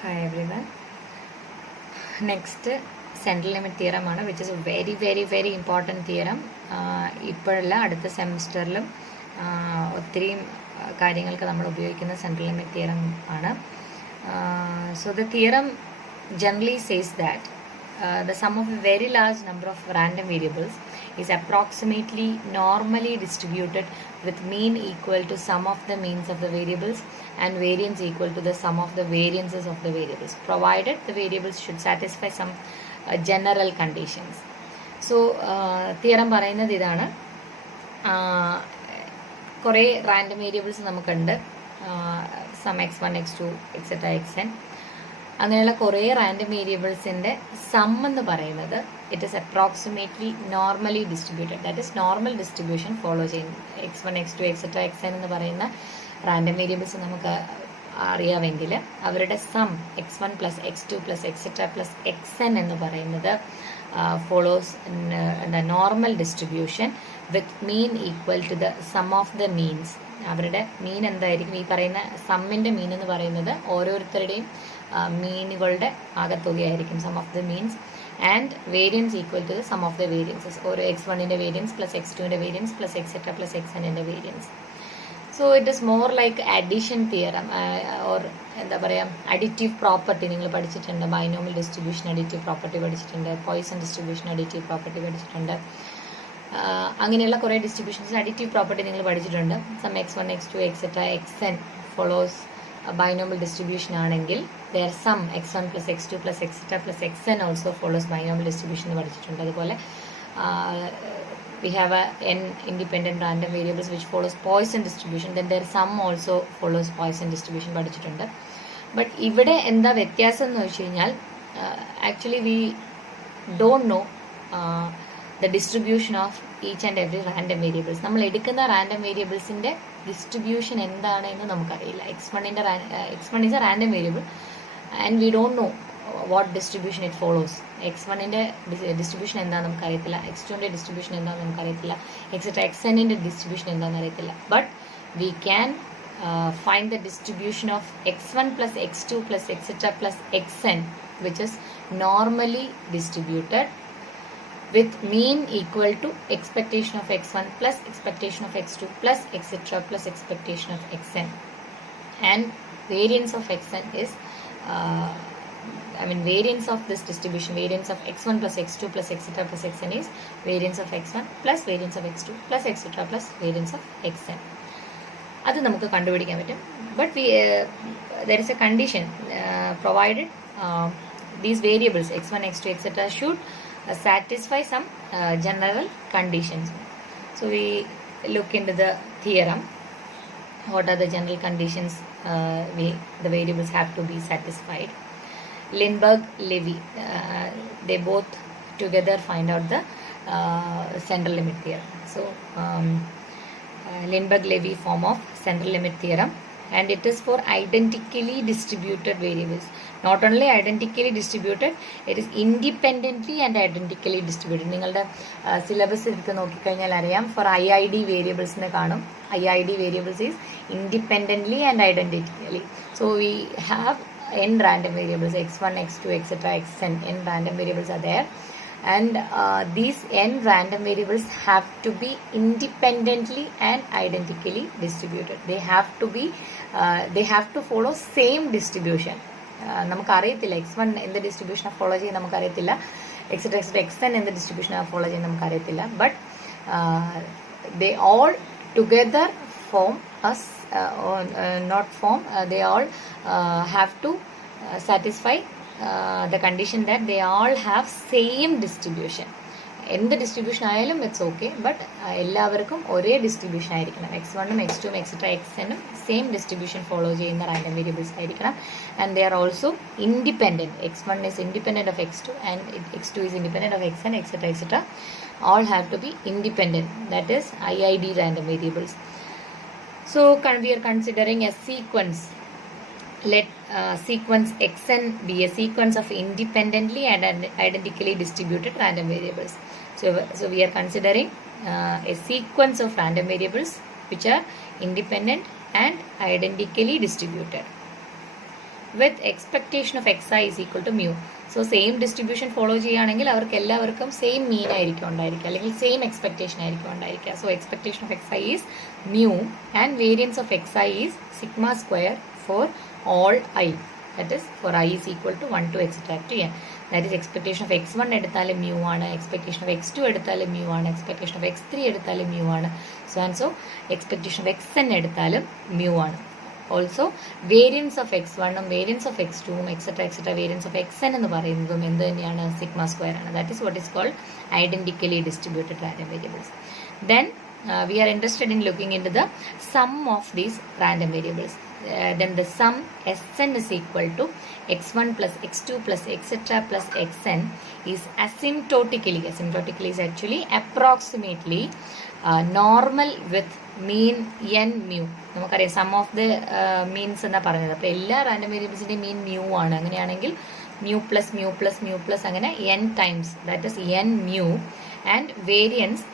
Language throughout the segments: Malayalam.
Hi everyone. Next central limit theorem ആണ്, which is a very important theorem. ഇപ്പോഴല്ല അടുത്ത സെമിസ്റ്ററിലും ഒത്തിരി കാര്യങ്ങൾക്ക് നമ്മൾ ഉപയോഗിക്കുന്ന central limit theorem ആണ്. So the theorem generally says that the sum of a very large number of random variables is approximately normally distributed with mean equal to sum of the means of the variables and variance equal to the sum of the variances of the variables, provided the variables should satisfy some general conditions. So theorem പറയുന്നത് ഇതാണ്. കുറേ റാൻഡം വേരിയബിൾസ് നമുക്കുണ്ട്, sum x1 x2 etcetera xn. അങ്ങനെയുള്ള കുറേ റാൻഡം വേരിയബിൾസിൻ്റെ സം എന്ന് പറയുന്നത് it is approximately normally distributed, that is normal distribution follow ചെയ്യുന്നു. x1 x2 എക്സെട്ര xn എന്ന് പറയുന്ന റാൻഡം വേരിയബിൾസ് നമുക്ക് അറിയാമെങ്കിൽ അവരുടെ sum x1 plus x2 plus etcetera plus xn എന്ന് പറയുന്നത് follows the normal distribution with mean equal to the sum of the means. അവരുടെ മീൻ എന്തായിരിക്കും? ഈ പറയുന്ന സമ്മിൻ്റെ മീൻ എന്ന് പറയുന്നത് ഓരോരുത്തരുടെയും മീനുകളുടെ ആകത്തുകയായിരിക്കും, sum of the means. And variance equal to the sum of the variances, ഓരോ x1ൻ്റെ വേരിയൻസ് പ്ലസ് x2ൻ്റെ വേരിയൻസ് പ്ലസ് എക്സെട്ര പ്ലസ് xnൻ്റെ variance. So it is more like addition theorem or എന്താ പറയുക, അഡിറ്റീവ് പ്രോപ്പർട്ടി നിങ്ങൾ പഠിച്ചിട്ടുണ്ട്. ബൈനോമിയൽ ഡിസ്ട്രിബ്യൂഷൻ അഡിറ്റീവ് പ്രോപ്പർട്ടി പഠിച്ചിട്ടുണ്ട്, പോയിസൺ ഡിസ്ട്രിബ്യൂഷൻ അഡിറ്റീവ് പ്രോപ്പർട്ടി പഠിച്ചിട്ടുണ്ട്. അങ്ങനെയുള്ള കുറേ ഡിസ്ട്രിബ്യൂഷൻസ് അഡിറ്റീവ് പ്രോപ്പർട്ടി നിങ്ങൾ പഠിച്ചിട്ടുണ്ട്. Sum x1 x2 etcetera xn follows binomial distribution ആണെങ്കിൽ there sum x1 plus x2 plus etcetera plus xn also follows binomial distribution എന്ന് പഠിച്ചിട്ടുണ്ട്. അതുപോലെ we have n independent random variables which follows Poisson distribution, then their sum also follows Poisson distribution പഠിച്ചിട്ടുണ്ട്. ബട്ട് ഇവിടെ എന്താ വ്യത്യാസം എന്ന് വെച്ച് കഴിഞ്ഞാൽ actually we don't know the distribution of each and every random variables. നമ്മൾ എടുക്കുന്ന റാൻഡം വേരിയബിൾസിൻ്റെ ഡിസ്ട്രിബ്യൂഷൻ എന്താണ് എന്ന് നമുക്കറിയില്ല. x1 is a random variable and we don't know what distribution it follows. x1ൻ്റെ ഡിസ്ട്രിബ്യൂഷൻ എന്താണെന്ന് നമുക്കറിയത്തില്ല, x2ൻ്റെ ഡിസ്ട്രിബ്യൂഷൻ എന്താണെന്ന് നമുക്കറിയത്തില്ല, എക്സെട്ര xnൻ്റെ ഡിസ്ട്രിബ്യൂഷൻ എന്താണെന്ന് അറിയത്തില്ല. But we can find the distribution of x1 plus x2 plus etc plus xn which is normally distributed with mean equal to expectation of x1 plus expectation of x2 plus etc plus expectation of xn, and variance of xn is variance of this distribution, variance of x1 plus x2 plus etc plus xn is variance of x1 plus variance of x2 plus etc plus variance of xn. അത് നമുക്ക് കണ്ടുപിടിക്കാൻ പറ്റും. But there is A condition provided these variables x1 x2 etc should satisfy some general conditions. So we look into the theorem. What are the general conditions the variables have to be satisfied? Lindbergh, Levy, they both together find out the central limit theorem. So Lindbergh-Levy form of central limit theorem, and it is for identically distributed variables. Not only identically distributed, it is independently and identically distributed. നിങ്ങളുടെ സിലബസ് എടുത്ത് നോക്കിക്കഴിഞ്ഞാൽ അറിയാം, ഫോർ IID വേരിയബിൾസിനെ കാണും. IID variables is independently and identically. So we have n random variables, x1 x2 etc xn, n random variables are there, and these n random variables have to be independently and identically distributed. They have to follow same distribution. നമുക്കറിയത്തില്ല x1 എന്ത് ഡിസ്ട്രിബ്യൂഷനെ ഫോളോ ചെയ്യുന്ന നമുക്കറിയത്തില്ല, എക്സെട്ര xn എന്ത് ഡിസ്ട്രിബ്യൂഷനെ ഫോളോ ചെയ്യുന്ന നമുക്കറിയത്തില്ല. But they all together form us not form they all have to satisfy the condition that they all have same distribution. എന്ത് ഡിസ്ട്രിബ്യൂഷൻ ആയാലും ഇറ്റ്സ് ഓക്കെ, ബട്ട് എല്ലാവർക്കും ഒരേ ഡിസ്ട്രിബ്യൂഷൻ ആയിരിക്കണം. x1ഉം x2ഉം എക്സെട്ര xnഉം സെയിം ഡിസ്ട്രിബ്യൂഷൻ ഫോളോ ചെയ്യുന്ന റാൻഡം വേരിയബിൾസ് ആയിരിക്കണം. And they are also independent. x1 is independent of x2 and x2 is independent of xn etc etc. all have to be independent. That is IID random variables. So we are considering a sequence. Let sequence xn be a sequence of independently and identically distributed random variables. So we are considering a sequence of random variables which are independent and identically distributed. with expectation of xi is equal to mu. So same distribution follow ചെയ്യുകയാണെങ്കിൽ അവർക്ക് എല്ലാവർക്കും സെയിം മീൻ ആയിരിക്കും ഉണ്ടായിരിക്കുക, അല്ലെങ്കിൽ സെയിം എക്സ്പെക്ടേഷൻ ആയിരിക്കും ഉണ്ടായിരിക്കുക. So expectation of x i is mu and variance of x i is sigma square for all i. That is for i is equal to 1 to etc to n. That is expectation of x1 എടുത്താലും മ്യൂ ആണ്, എക്സ്പെക്ടേഷൻ ഓഫ് x2 എടുത്താലും മ്യൂ ആണ്, എക്സ്പെക്ടേഷൻ ഓഫ് x3 എടുത്താലും മ്യൂ ആണ്, so and so expectation of xn എടുത്താലും മ്യൂ ആണ്. Also variance of x1 variance of x2 etcetera variance of xn എന്ന് പറയുന്നതും എന്ത് തന്നെയാണ്? സിഗ്മ സ്ക്വയർ ആണ്. That is what is called identically distributed random variables. Then we are interested in looking into the sum of these random variables. Then the sum Sn is equal to x1 plus x2 plus etc plus xn is asymptotically is actually approximately normal with mean n mu. നമുക്കറിയാം സം ഓഫ് ദ മീൻസ് എന്നാ പറഞ്ഞത്. അപ്പോൾ എല്ലാ റാൻഡം വേരിയബിൾസിൻ്റെയും മീൻ മ്യൂ ആണ്. അങ്ങനെയാണെങ്കിൽ mu plus mu plus mu plus അങ്ങനെ n times, that is n mu. And variance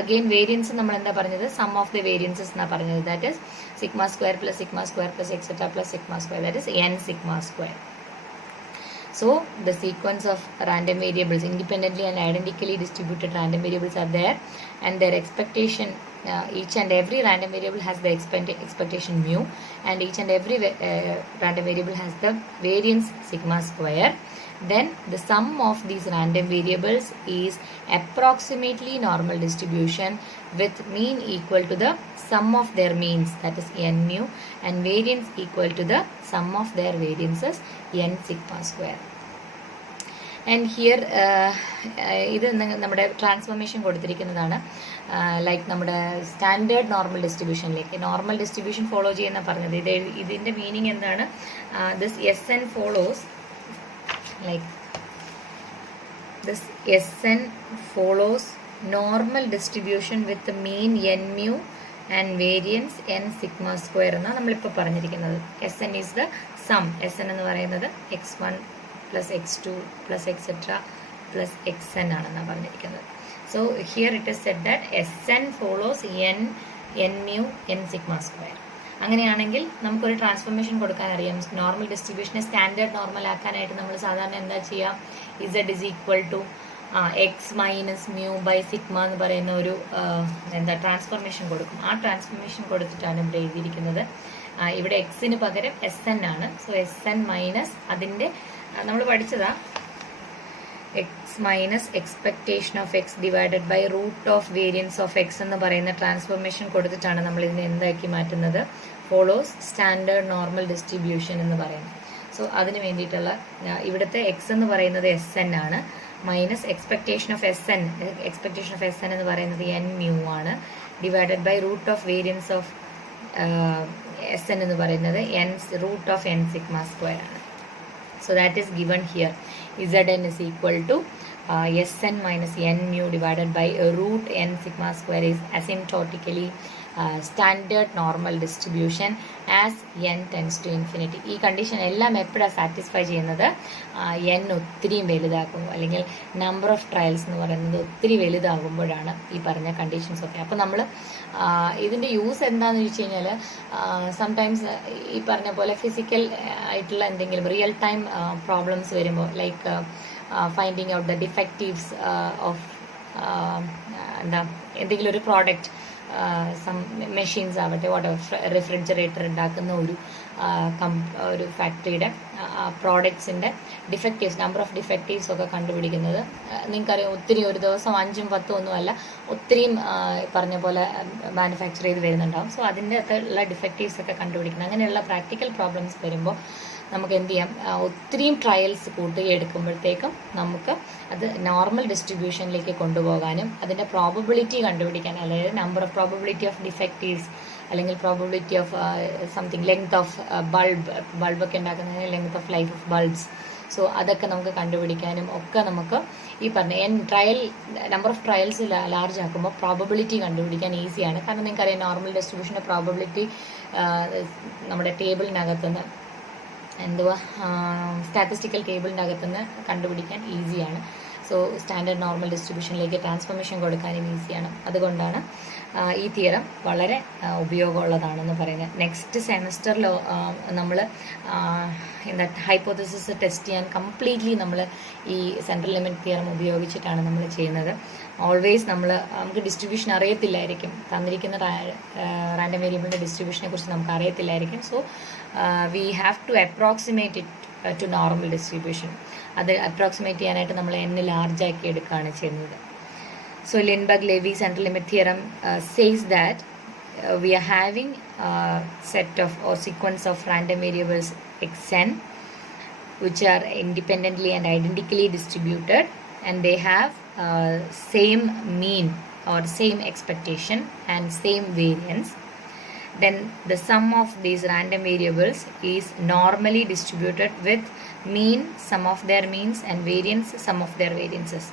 again variance നമ്മൾ എന്താ പറഞ്ഞത്? സം ഓഫ് ദ വേരിയൻസസ് എന്നാ പറഞ്ഞത്. That is sigma square plus etcetera plus sigma square, that is n sigma square. So the sequence of random variables, independently and identically distributed random variables are there, and their expectation, each and every random variable has the expectation mu, and each and every random variable has the variance sigma square. Then the sum of these random variables is approximately normal distribution with mean equal to the sum of their means, that is n mu, and variance equal to the sum of their variances, n sigma square. And here ഇത് നമ്മുടെ ട്രാൻസ്ഫോർമേഷൻ കൊടുത്തിരിക്കുന്നതാണ്. ലൈക്ക് നമ്മുടെ സ്റ്റാൻഡേർഡ് നോർമൽ ഡിസ്ട്രിബ്യൂഷനിലേക്ക് നോർമൽ ഡിസ്ട്രിബ്യൂഷൻ ഫോളോ ചെയ്യുന്ന പറഞ്ഞത്. ഇതിൻ്റെ മീനിങ് എന്താണ്? This Sn follows like this Sn follows normal distribution with the mean n mu and variance n sigma square എന്നാണ് നമ്മളിപ്പോൾ പറഞ്ഞിരിക്കുന്നത്. Sn is the sum. Sn എന്ന് പറയുന്നത് x1 plus x2 plus etc plus xn ആണെന്നാണ് പറഞ്ഞിരിക്കുന്നത്. So here it is said that Sn follows n mu n sigma square. അങ്ങനെയാണെങ്കിൽ നമുക്കൊരു ട്രാൻസ്ഫോർമേഷൻ കൊടുക്കാൻ അറിയാം. നോർമൽ ഡിസ്ട്രിബ്യൂഷനെ സ്റ്റാൻഡേർഡ് നോർമൽ ആക്കാനായിട്ട് നമ്മൾ സാധാരണ എന്താ ചെയ്യുക? Z is equal to x minus mu by sigma എന്ന് പറയുന്ന ഒരു ട്രാൻസ്ഫോർമേഷൻ കൊടുക്കും. ആ ട്രാൻസ്ഫോർമേഷൻ കൊടുത്തിട്ടാണ് ഇവിടെ എഴുതിയിരിക്കുന്നത്. ഇവിടെ എക്സിന് പകരം Sn ആണ്. സോ Sn മൈനസ് അതിൻ്റെ നമ്മൾ പഠിച്ചതാ x minus expectation of x divided by root of variance of x എന്ന് പറയുന്ന ട്രാൻസ്ഫോർമേഷൻ കൊടുത്തിട്ടാണ് നമ്മൾ ഇതിനെ എന്താക്കി മാറ്റുന്നത്? ഫോളോസ് സ്റ്റാൻഡേർഡ് നോർമൽ ഡിസ്ട്രിബ്യൂഷൻ എന്ന് പറയുന്നത്. സോ അതിന് വേണ്ടിയിട്ടുള്ള ഇവിടുത്തെ എക്സ് എന്ന് പറയുന്നത് Sn ആണ്, മൈനസ് എക്സ്പെക്ടേഷൻ ഓഫ് Sn എന്ന് പറയുന്നത് n മ്യൂ ആണ്, divided by root of variance of Sn എന്ന് പറയുന്നത് root of n sigma square ആണ്. So that is given here. Zn is equal to Sn minus n mu divided by root n sigma square is asymptotically standard normal distribution as n tends to infinity. ഈ കണ്ടീഷൻ എല്ലാം എപ്പോഴാണ് സാറ്റിസ്ഫൈ ചെയ്യുന്നത്? n ഒത്തിരിയും വലുതാകുമ്പോൾ, അല്ലെങ്കിൽ നമ്പർ ഓഫ് ട്രയൽസ് എന്ന് പറയുന്നത് ഒത്തിരി വലുതാകുമ്പോഴാണ് ഈ പറഞ്ഞ കണ്ടീഷൻസ് ഒക്കെ. അപ്പോൾ നമ്മൾ ഇതിൻ്റെ യൂസ് എന്താണെന്ന് ചോദിച്ചു കഴിഞ്ഞാൽ സംടൈംസ് ഈ പറഞ്ഞ പോലെ ഫിസിക്കൽ ആയിട്ടുള്ള എന്തെങ്കിലും റിയൽ ടൈം പ്രോബ്ലംസ് വരുമ്പോൾ, like finding out the defectives of എന്തെങ്കിലും ഒരു പ്രോഡക്റ്റ്, സം മെഷീൻസ് ആവട്ടെ, റെഫ്രിജറേറ്റർ ഉണ്ടാക്കുന്ന ഒരു ഫാക്ടറിയുടെ പ്രോഡക്ട്സിൻ്റെ ഡിഫക്റ്റീവ്സ്, നമ്പർ ഓഫ് ഡിഫക്റ്റീവ്സ് ഒക്കെ കണ്ടുപിടിക്കുന്നത് നിങ്ങൾക്കറിയാം. ഒത്തിരി ഒരു ദിവസം 5ഉം 10ഉം ഒന്നുമല്ല, ഒത്തിരിയും പറഞ്ഞ പോലെ മാനുഫാക്ചർ ചെയ്ത് വരുന്നുണ്ടാവും. സോ അതിൻ്റെ അകത്തുള്ള ഡിഫക്റ്റീവ്സ് ഒക്കെ കണ്ടുപിടിക്കുന്നത്, അങ്ങനെയുള്ള പ്രാക്ടിക്കൽ പ്രോബ്ലംസ് വരുമ്പോൾ നമുക്ക് എന്ത് ചെയ്യാം? ഒത്തിരിയും ട്രയൽസ് എടുക്കുമ്പോഴത്തേക്കും നമുക്ക് അത് നോർമൽ ഡിസ്ട്രിബ്യൂഷനിലേക്ക് കൊണ്ടുപോകാനും അതിൻ്റെ പ്രോബബിലിറ്റി കണ്ടുപിടിക്കാൻ, അതായത് number of probability of defectives, അല്ലെങ്കിൽ probability of something, length of ബൾബൊക്കെ ഉണ്ടാക്കുന്നതിന് length of life of bulbs, so അതൊക്കെ നമുക്ക് കണ്ടുപിടിക്കാനും ഒക്കെ നമുക്ക് ഈ പറഞ്ഞ നമ്പർ ഓഫ് ട്രയൽസ് ലാർജ് ആക്കുമ്പോൾ പ്രോബബിലിറ്റി കണ്ടുപിടിക്കാൻ ഈസിയാണ്. കാരണം നിങ്ങൾക്കറിയാം നോർമൽ ഡിസ്ട്രിബ്യൂഷൻ്റെ പ്രോബബിലിറ്റി നമ്മുടെ ടേബിളിനകത്തുനിന്ന് സ്റ്റാറ്റിസ്റ്റിക്കൽ ടേബിളിൻ്റെ അകത്തുനിന്ന് കണ്ടുപിടിക്കാൻ ഈസിയാണ്. സോ സ്റ്റാൻഡേർഡ് നോർമൽ ഡിസ്ട്രിബ്യൂഷനിലേക്ക് ട്രാൻസ്ഫോർമേഷൻ കൊടുക്കാനും ഈസിയാണ്. അതുകൊണ്ടാണ് ഈ തിയറം വളരെ ഉപയോഗമുള്ളതാണെന്ന് പറയുന്നത്. നെക്സ്റ്റ് സെമസ്റ്ററിൽ നമ്മൾ എന്താ ഹൈപ്പോത്തസിസ് ടെസ്റ്റ് ചെയ്യാൻ കംപ്ലീറ്റ്ലി നമ്മൾ ഈ സെൻട്രൽ ലിമിറ്റ് തിയറം ഉപയോഗിച്ചിട്ടാണ് നമ്മൾ ചെയ്യുന്നത്. ഓൾവേസ് നമുക്ക് ഡിസ്ട്രിബ്യൂഷൻ അറിയത്തില്ലായിരിക്കും, തന്നിരിക്കുന്ന റാൻഡം വേരിയബിളിൻ്റെ ഡിസ്ട്രിബ്യൂഷനെ കുറിച്ച് നമുക്ക് അറിയത്തില്ലായിരിക്കും. So we have to approximate it to normal distribution. അത് അപ്രോക്സിമേറ്റ് ചെയ്യാനായിട്ട് നമ്മൾ n ലാർജാക്കി എടുക്കുകയാണ് ചെയ്യുന്നത്. So Lindbergh-Levy central limit theorem says that we are having a set of or sequence of random variables xn which are independently and identically distributed, and they have same mean or same expectation and same variance. Then the sum of these random variables is normally distributed with mean sum of their means and variance sum of their variances,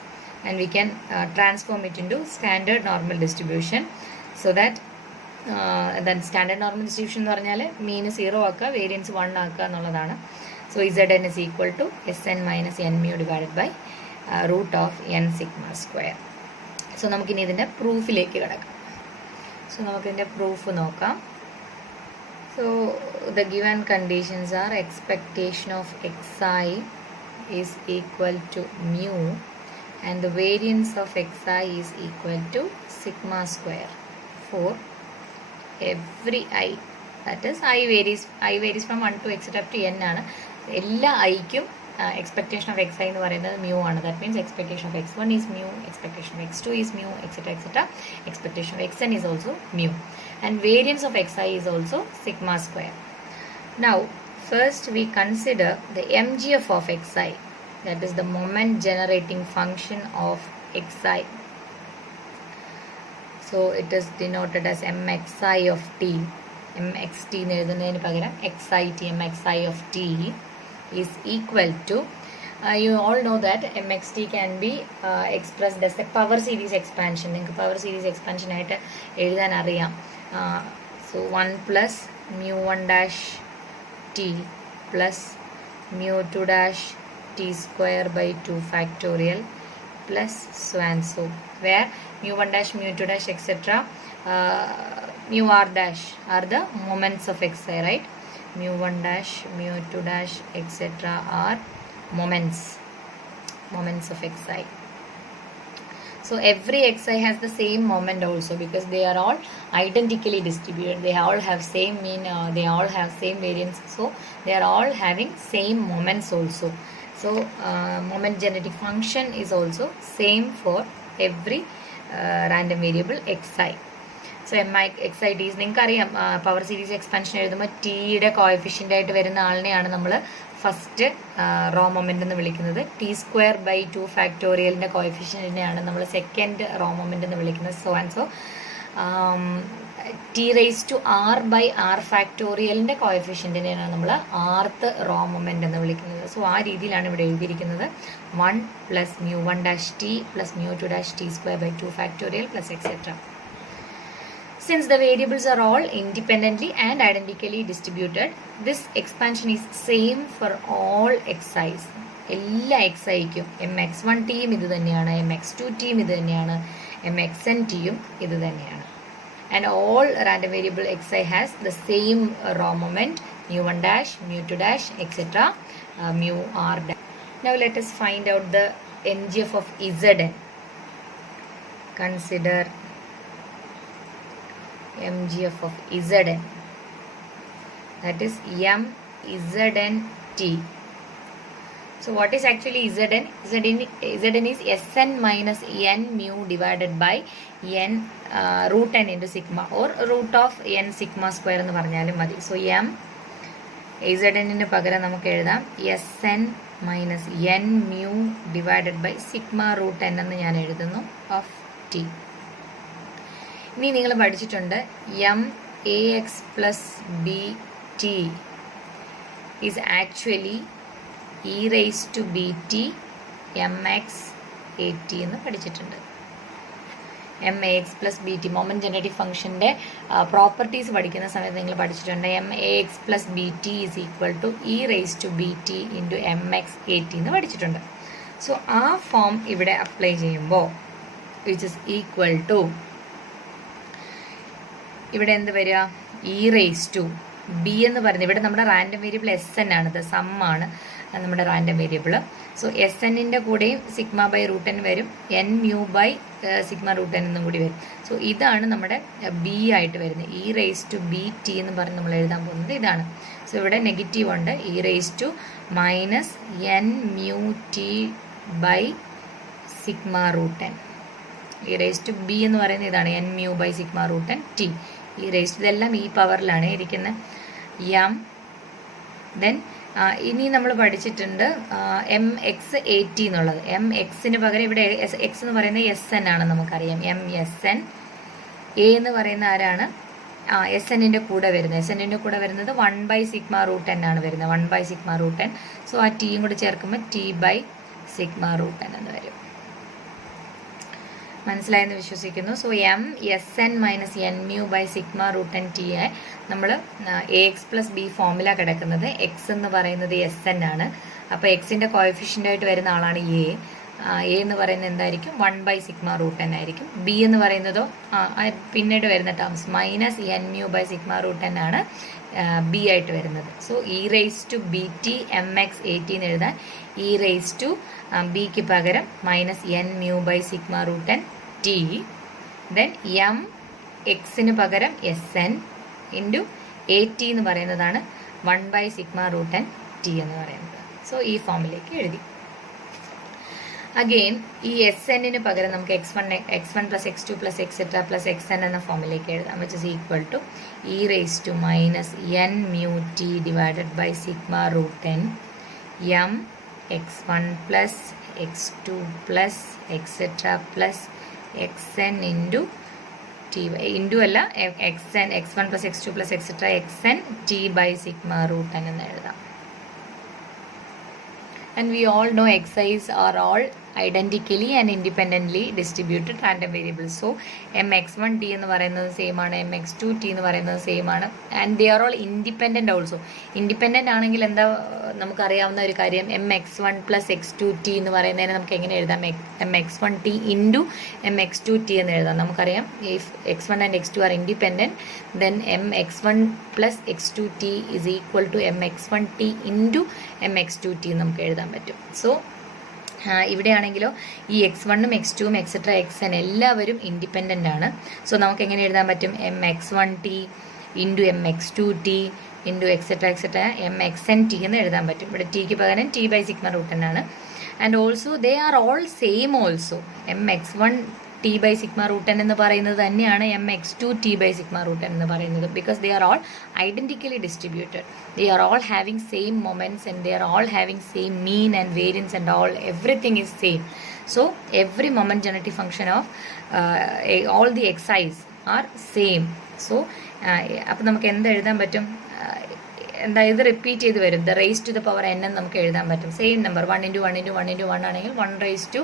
and we can transform it into standard normal distribution, so that then standard normal distribution എന്ന് പറഞ്ഞാൽ മീൻ 0 ആക്കുക, വേരിയൻസ് 1 ആക്കുക എന്നുള്ളതാണ്. So Zn is equal to Sn minus n mu divided by root of n sigma square. So നമുക്കിനി ഇതിൻ്റെ പ്രൂഫിലേക്ക് കിടക്കാം. സോ നമുക്കിതിൻ്റെ പ്രൂഫ് നോക്കാം. So the given conditions are expectation of xi is equal to mu and the variance of xi is equal to sigma square for every I. That is I varies from 1 to etc. up to n ആണ്. എല്ലാ ഐക്കും expectation of xi എന്ന് പറയുന്നത് mu ആണ്. That means expectation of x1 is mu, expectation of x2 is mu, etc. etc. Expectation of xn is also mu, and variance of xi is also sigma square. Now first we consider the mgf of xi, that is the moment generating function of xi. So it is denoted as mxi of t. mxt എന്ന് എഴുതുന്നതിന് പകരം xit mxi of t is equal to you all know that mxt can be expressed as a power series expansion. നിങ്ങൾക്ക് power series expansion ആയിട്ട് എഴുതാൻ അറിയാം. So 1 plus mu 1 dash t plus mu 2 dash t square by 2 factorial plus so and so, where mu 1 dash mu 2 dash etc. Mu r dash are the moments of xi, right? Mu 1 dash mu 2 dash etc. are moments of xi. So every xi has the same moment also, because they are all identically distributed. They all have same mean, they all have same variance, so they are all having same moments also. So moment generating function is also same for every random variable xi. So xit is നിങ്ങൾക്കറിയാം പവർ സീരീസ് എക്സ്പാൻഷൻ എഴുതുമ്പോൾ ടിയുടെ കോഎഫിഷ്യൻ്റ് ആയിട്ട് വരുന്ന ആളിനെയാണ് നമ്മൾ ഫസ്റ്റ് റോ മൊമെൻ്റ് എന്ന് വിളിക്കുന്നത്. ടി സ്ക്വയർ ബൈ 2 ഫാക്ടോറിയലിൻ്റെ കോഎഫിഷ്യൻറ്റിനെയാണ് നമ്മൾ സെക്കൻഡ് റോ മൊമെൻ്റ് എന്ന് വിളിക്കുന്നത്. So and so t raise to r by r ഫാക്ടോറിയലിൻ്റെ കോഎഫിഷ്യൻറ്റിനെയാണ് നമ്മൾ ആർത്ത് റോ മൊമെൻ്റ് എന്ന് വിളിക്കുന്നത്. സോ ആ രീതിയിലാണ് ഇവിടെ എഴുതിയിരിക്കുന്നത്. 1 plus mu 1 dash t plus mu 2 dash t square by 2 factorial plus etc. Since the variables are all independently and identically distributed, this expansion is same for all xi's. എല്ലാ xiക്കും mx1 tയും ഇത് തന്നെയാണ്, mx2 tയും ഇത് തന്നെയാണ്, mxn tയും ഇത് തന്നെയാണ്. And all random variable xi has the same raw moment, mu 1 dash, mu 2 dash, etc. Mu r dash. Now let us find out the mgf of Zn. Consider mgf of Zn, that is m Zn t. So what is actually Zn? Zn is Sn minus n mu divided by n root n into sigma, or root of n sigma square എന്ന് പറഞ്ഞാലും മതി. So m Zn പകരം നമുക്ക് എഴുതാം Sn minus n mu divided by sigma root n എന്ന് ഞാൻ എഴുതുന്നു of t. ഇനി നിങ്ങൾ പഠിച്ചിട്ടുണ്ട് m ax plus bt is actually e raised to bt mx at എന്ന് പഠിച്ചിട്ടുണ്ട്. M a x plus b t moment generative ഫംഗ്ഷൻ്റെ പ്രോപ്പർട്ടീസ് പഠിക്കുന്ന സമയത്ത് നിങ്ങൾ പഠിച്ചിട്ടുണ്ട് m a x plus b t is equal to e raise to b t into m x a t എന്ന് പഠിച്ചിട്ടുണ്ട്. സോ ആ ഫോം ഇവിടെ അപ്ലൈ ചെയ്യുമ്പോൾ വിച്ച് ഇസ് ഈക്വൽ ടു, ഇവിടെ എന്ത് വരിക, ഇ റേസ് ടു ബി എന്ന് പറയുന്നത്, ഇവിടെ നമ്മുടെ റാൻഡം വേരിയബിൾ എസ് എൻ ആണ്, ഇത് സം ആണ് നമ്മുടെ റാൻഡം വേരിയബിൾ. സോ എസ് എന്നിൻ്റെ കൂടെയും സിഗ്മ ബൈ റൂട്ട് എൻ വരും, n mu by sigma root n എന്നും കൂടി വരും. സോ ഇതാണ് നമ്മുടെ ബി ആയിട്ട് വരുന്നത്. E raise to b t എന്ന് പറഞ്ഞ് നമ്മൾ എഴുതാൻ പോകുന്നത് ഇതാണ്. സോ ഇവിടെ നെഗറ്റീവ് ഉണ്ട്, e raise to minus n mu t by sigma root n. E raise to b എന്ന് പറയുന്നത് ഇതാണ്, n mu by sigma root n t. E raise to ഇതെല്ലാം ഈ പവറിലാണ് ഇരിക്കുന്നത്. എം ദെൻ ഇനി നമ്മൾ പഠിച്ചിട്ടുണ്ട് എം എക്സ് എ ടി എന്നുള്ളത്. എം എക്സിന് പകരം ഇവിടെ എക്സ് എന്ന് പറയുന്നത് എസ് എൻ ആണ് നമുക്കറിയാം. M s N. എ എന്ന് പറയുന്ന ആരാണ്, എസ് എന്നിൻ്റെ കൂടെ വരുന്നത്, എസ് എന്നിൻ്റെ കൂടെ വരുന്നത് 1 ബൈ സിഗ്മ റൂട്ട് എൻ ആണ് വരുന്നത്, 1 by sigma root n. So ആ ടിയും കൂടെ ചേർക്കുമ്പോൾ t by sigma root n എന്ന് വരും. മനസ്സിലായെന്ന് വിശ്വസിക്കുന്നു. So m s n minus n mu by sigma root n t ആയി നമ്മൾ എ എക്സ് പ്ലസ് ബി ഫോമില കിടക്കുന്നത്. എക്സ് എന്ന് പറയുന്നത് എസ് എൻ ആണ്. അപ്പോൾ എക്സിൻ്റെ കോഎഫിഷ്യൻ്റ് ആയിട്ട് വരുന്ന ആളാണ് എ. എ എന്ന് പറയുന്നത് എന്തായിരിക്കും, 1 ബൈ സിഗ്മ റൂട്ട് എൻ ആയിരിക്കും. ബി എന്ന് പറയുന്നതോ പിന്നീട് വരുന്ന terms minus n mu by sigma root n ആണ് ബി ആയിട്ട് വരുന്നത്. So e raise to b t m x a t എന്ന് എഴുതാൻ ഇ റേസ് ടു ബിക്ക് പകരം minus n mu by sigma root n t. Then m എക്സിന് പകരം s n into a t എന്ന് പറയുന്നതാണ് 1 by sigma root n t എന്ന് പറയുന്നത്. സോ ഈ ഫോമിലേക്ക് എഴുതി. അഗെയിൻ ഈ എസ് എന്നിന് പകരം നമുക്ക് x1 plus x2 plus etcetera plus x n എന്ന ഫോമിലേക്ക് എഴുതാം, which is equal to e raise to minus n mu t divided by sigma root n m x1 plus x2 plus etcetera plus x n into t into അല്ല x n x1 plus x2 plus etcetera x n t by sigma root n എന്ന് എഴുതാം. And we all know xi's are all identically and independently distributed random variables. So mx1t എന്ന് പറയുന്നത് സെയിം ആണ്, mx2t എന്ന് പറയുന്നത് സെയിം ആണ്, and they are all independent also. Independent ആണെങ്കിൽ എന്താ നമുക്കറിയാവുന്ന ഒരു കാര്യം, mx1 പ്ലസ് x2t എന്ന് പറയുന്നതിന് നമുക്ക് എങ്ങനെ എഴുതാം, mx1t ഇൻറ്റു mx2t എന്ന് എഴുതാം. നമുക്കറിയാം if x1 and x2 are independent then mx1 plus x2t is equal to mx1t into mx2t നമുക്ക് എഴുതാൻ പറ്റും. സോ ഇവിടെയാണെങ്കിലോ ഈ x1ഉം x2ഉം എക്സെട്ര എക്സ് എൻ എല്ലാവരും ഇൻഡിപെൻഡൻ്റ് ആണ്. സോ നമുക്ക് എങ്ങനെ എഴുതാൻ പറ്റും, mx1t into mx2t into etcetera etcetera mxnt എന്ന് എഴുതാൻ പറ്റും. ഇവിടെ ടിക്ക് പകരം t by sigma root n ആണ്. And also they are all same also. mx1 t by sigma root n എന്ന് പറയുന്നത് തന്നെയാണ് mx2 t by sigma root n എന്ന് പറയുന്നത്, because they are all identically distributed. They are all having same moments and they are all having same mean and variance and all, everything is same. So every moment genetic function of all the xi's are same. So അപ്പോൾ നമുക്ക് എന്ത് എഴുതാൻ പറ്റും, എന്താ ഇത് റിപ്പീറ്റ് ചെയ്ത് വരും, the raise to the power n എന്ന് നമുക്ക് എഴുതാൻ പറ്റും. Same number 1 into 1 into 1 into 1 ആണെങ്കിൽ 1 റേസ് ടു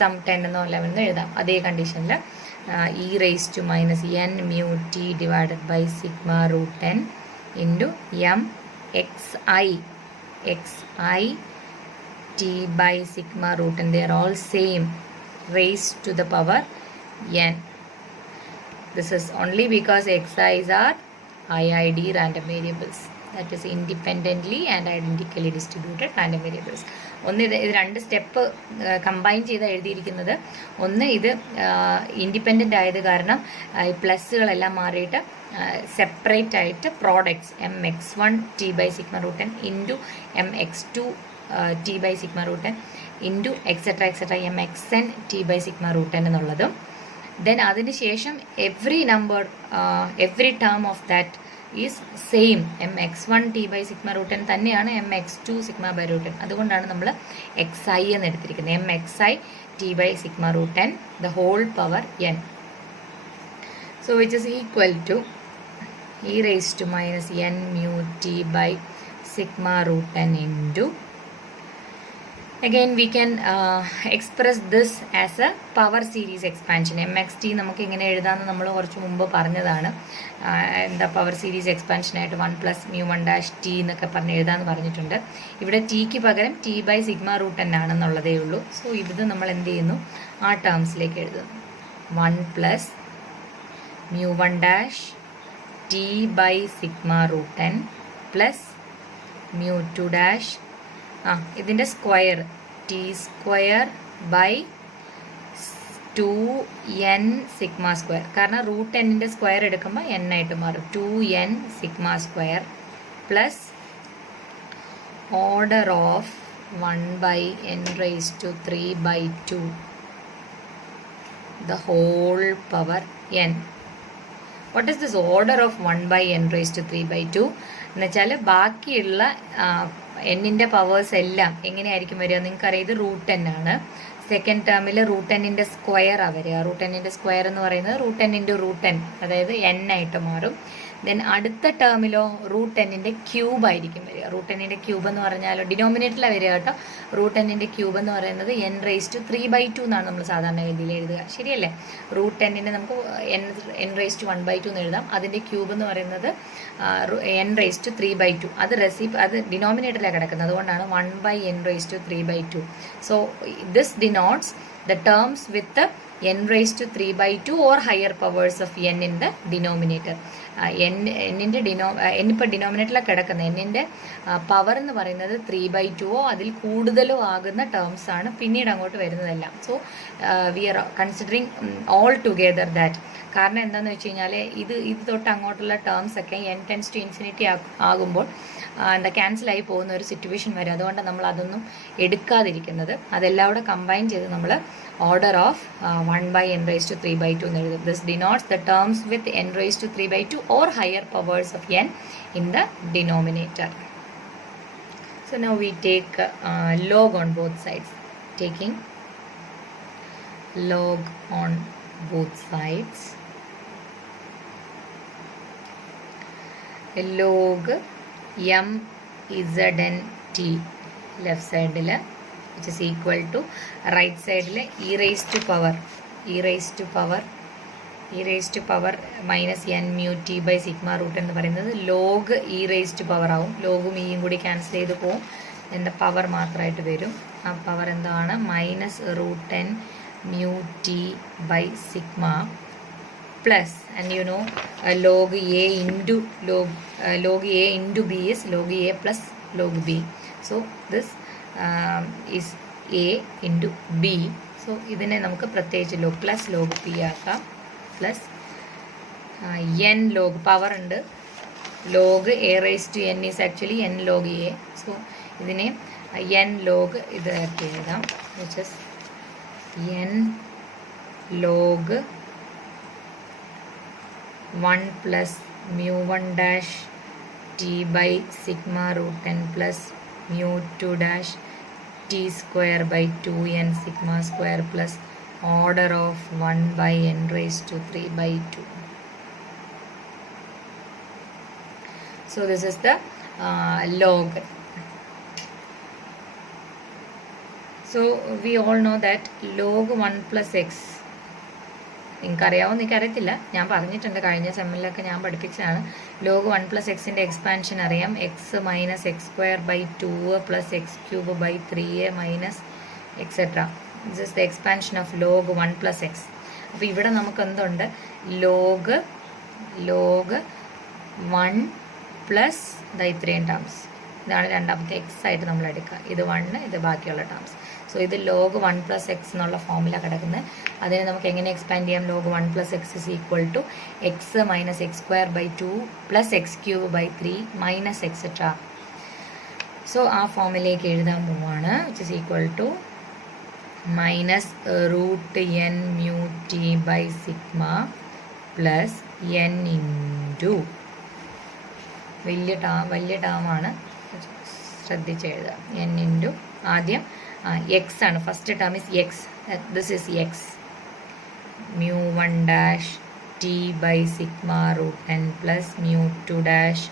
സം 10 എന്നോ 11 എന്ന് എഴുതാം. അതേ കണ്ടീഷനിൽ e raise to minus n mu t divided by sigma root n into m xi t by sigma root and they are all same raised to the power n. This is only because xi's are IID random variables, that is independently and identically distributed random variables. ഒന്ന് ഇത് രണ്ട് സ്റ്റെപ്പ് കമ്പൈൻ ചെയ്ത് എഴുതിയിരിക്കുന്നത്. ഒന്ന് ഇത് ഇൻഡിപെൻഡൻ്റ് ആയത് കാരണം ഈ പ്ലസ്സുകളെല്ലാം മാറിയിട്ട് സെപ്പറേറ്റ് ആയിട്ട് products mx1 t by sigma root n into mx2 t by sigma root n into etcetera etcetera mxn t by sigma root n എന്നുള്ളതും. ദെൻ അതിന് ശേഷം every number every term of that is same. mx1 t by sigma root n തന്നെയാണ് mx2 sigma by root N. അതുകൊണ്ടാണ് നമ്മൾ xi എന്ന് എടുത്തിരിക്കുന്നത്. mxi t by sigma root n the whole power n. So which is equal to e raised to minus n mu t by sigma root n into Again, we can express this as a power series expansion. mxt നമുക്ക് ഇങ്ങനെ എഴുതാമെന്ന് നമ്മൾ കുറച്ച് മുമ്പ് പറഞ്ഞതാണ്. എന്താ പവർ സീരീസ് എക്സ്പാൻഷൻ ആയിട്ട് 1 പ്ലസ് μ1 ഡാഷ് ടി എന്നൊക്കെ പറഞ്ഞ് എഴുതാമെന്ന് പറഞ്ഞിട്ടുണ്ട്. ഇവിടെ ടിക്ക് പകരം t by sigma root n ആണെന്നുള്ളതേ ഉള്ളൂ. സോ ഇത് നമ്മൾ എന്ത് ചെയ്യുന്നു, ആ ടേംസിലേക്ക് എഴുതുന്നു. 1 plus μ1 dash t by sigma root n plus μ2 dash ഇതിൻ്റെ square t square by 2n sigma square. കാരണം റൂട്ട് എന്നിൻ്റെ സ്ക്വയർ എടുക്കുമ്പോൾ n ആയിട്ട് മാറും. 2n sigma square plus order of 1/n⁻³ the whole power n. What is this order of 1/n⁻³ എന്നുവെച്ചാൽ ബാക്കിയുള്ള എന്നിൻ്റെ പവേഴ്സ് എല്ലാം എങ്ങനെയായിരിക്കും വരിക നിങ്ങൾക്കറിയാം. ഇത് റൂട്ട് എൻ ആണ്. സെക്കൻഡ് ടേമിൽ റൂട്ട് എന്നിൻ്റെ സ്ക്വയറാണ് വരിക. റൂട്ട് എന്നിൻ്റെ സ്ക്വയർ എന്ന് പറയുന്നത് root n into root n, അതായത് n ആയിട്ട് മാറും. ദെൻ അടുത്ത ടേമിലോ റൂട്ട് എന്നിൻ്റെ ക്യൂബ് ആയിരിക്കും വരിക. റൂട്ട് എന്നിൻ്റെ ക്യൂബ് എന്ന് പറഞ്ഞാൽ ഡിനോമിനേറ്ററിലാണ് വരിക കേട്ടോ. റൂട്ട് എന്നിൻ്റെ ക്യൂബ് എന്ന് പറയുന്നത് n⁻³ എന്നാണ് നമ്മൾ സാധാരണ ഗതിയിൽ എഴുതുക, ശരിയല്ലേ? റൂട്ട് എന്നിനെ നമുക്ക് n⁻1/2 എന്ന് എഴുതാം. അതിൻ്റെ ക്യൂബ് എന്ന് പറയുന്നത് n⁻3/2. അത് ഡിനോമിനേറ്ററിലാണ് കിടക്കുന്നത്, അതുകൊണ്ടാണ് 1/n⁻3/2. So this denotes the terms with the n⁻3/2 or higher powers of n in the denominator. എന്നിൻ്റെ എന്നിപ്പോൾ ഡിനോമിനേറ്ററിലാണ് കിടക്കുന്നത്. എന്നിൻ്റെ പവർ എന്ന് പറയുന്നത് 3/2 അതിൽ കൂടുതലോ ആകുന്ന ടേംസ് ആണ് പിന്നീട് അങ്ങോട്ട് വരുന്നതെല്ലാം. So we are considering all together that. കാരണം എന്താണെന്ന് വെച്ച് കഴിഞ്ഞാൽ ഇത് തൊട്ട് അങ്ങോട്ടുള്ള ടേംസ് ഒക്കെ n⁻∞ ആകുമ്പോൾ എന്താ ക്യാൻസലായി പോകുന്ന ഒരു സിറ്റുവേഷൻ വരും. അതുകൊണ്ട് നമ്മൾ അതൊന്നും എടുക്കാതിരിക്കുന്നത്. അതെല്ലാം കൂടെ കമ്പൈൻ ചെയ്ത് നമ്മൾ ഓർഡർ ഓഫ് 1/n⁻³ എന്ന് എഴുതും. This denotes the terms with n⁻³ or higher powers of n in the denominator. So now we take log on both sides. Taking log on both sides. Log m zn t left side la, which is equal to right side la e raised to power minus n mu t by sigma root എന്ന് പറയുന്നത് log e raised to power ആവും. ലോഗും ഇയും കൂടി ക്യാൻസൽ ചെയ്ത് പോവും. എൻ്റെ പവർ മാത്രമായിട്ട് വരും. ആ പവർ എന്താണ്, -√n mu t by sigma plus, and you know log a into b is log a plus log b. So this is a into b. So ഇതിനെ നമുക്ക് പ്രത്യേകിച്ച് log plus log p ആക്കാം. പ്ലസ് n ലോഗ് പവർ ഉണ്ട്. Log a raised to n is actually n log a. So ഇതിനെ n ലോഗ് ഇത് എഴുതാം, which is n log 1 plus μ1 dash t by sigma root n plus μ2 dash t square by 2n sigma square plus order of 1/n⁻3/2. So this is the log. So we all know that log 1 plus x, നിങ്ങൾക്കറിയാവോ എനിക്കറിയത്തില്ല, ഞാൻ പറഞ്ഞിട്ടുണ്ട് കഴിഞ്ഞ സെമ്മിലൊക്കെ ഞാൻ പഠിപ്പിച്ചതാണ്. ലോഗ് 1 പ്ലസ് എക്സിൻ്റെ എക്സ്പാൻഷൻ അറിയാം. X minus x² + x³ 3 etcetera. This is the expansion of log 1 plus X. അപ്പോൾ ഇവിടെ നമുക്ക് എന്തുണ്ട്, ലോഗ് 1 പ്ലസ് ഇത്രയും ടേംസ്, ഇതാണ് രണ്ടാമത്തെ എക്സ് ആയിട്ട് നമ്മൾ എടുക്കുക. ഇത് 1, ഇത് ബാക്കിയുള്ള ടേംസ്. സോ ഇത് ലോഗ് 1 പ്ലസ് എക്സ് എന്നുള്ള ഫോമില കിടക്കുന്നത്. അതിനെ നമുക്ക് എങ്ങനെ എക്സ്പാൻഡ് ചെയ്യാം? Log 1 plus x is equal to x minus x² plus x³ etcetera. So ആ ഫോമിലേക്ക് എഴുതാൻ പോവാണ്, which is equal to -√n mu t by sigma plus n into വലിയ ടേമാണ്, ശ്രദ്ധിച്ച് എഴുതുക. n ഇൻറ്റു ആദ്യം എക്സ് ആണ്, first term is x, this is x μ1 dash t by sigma root n plus μ2 dash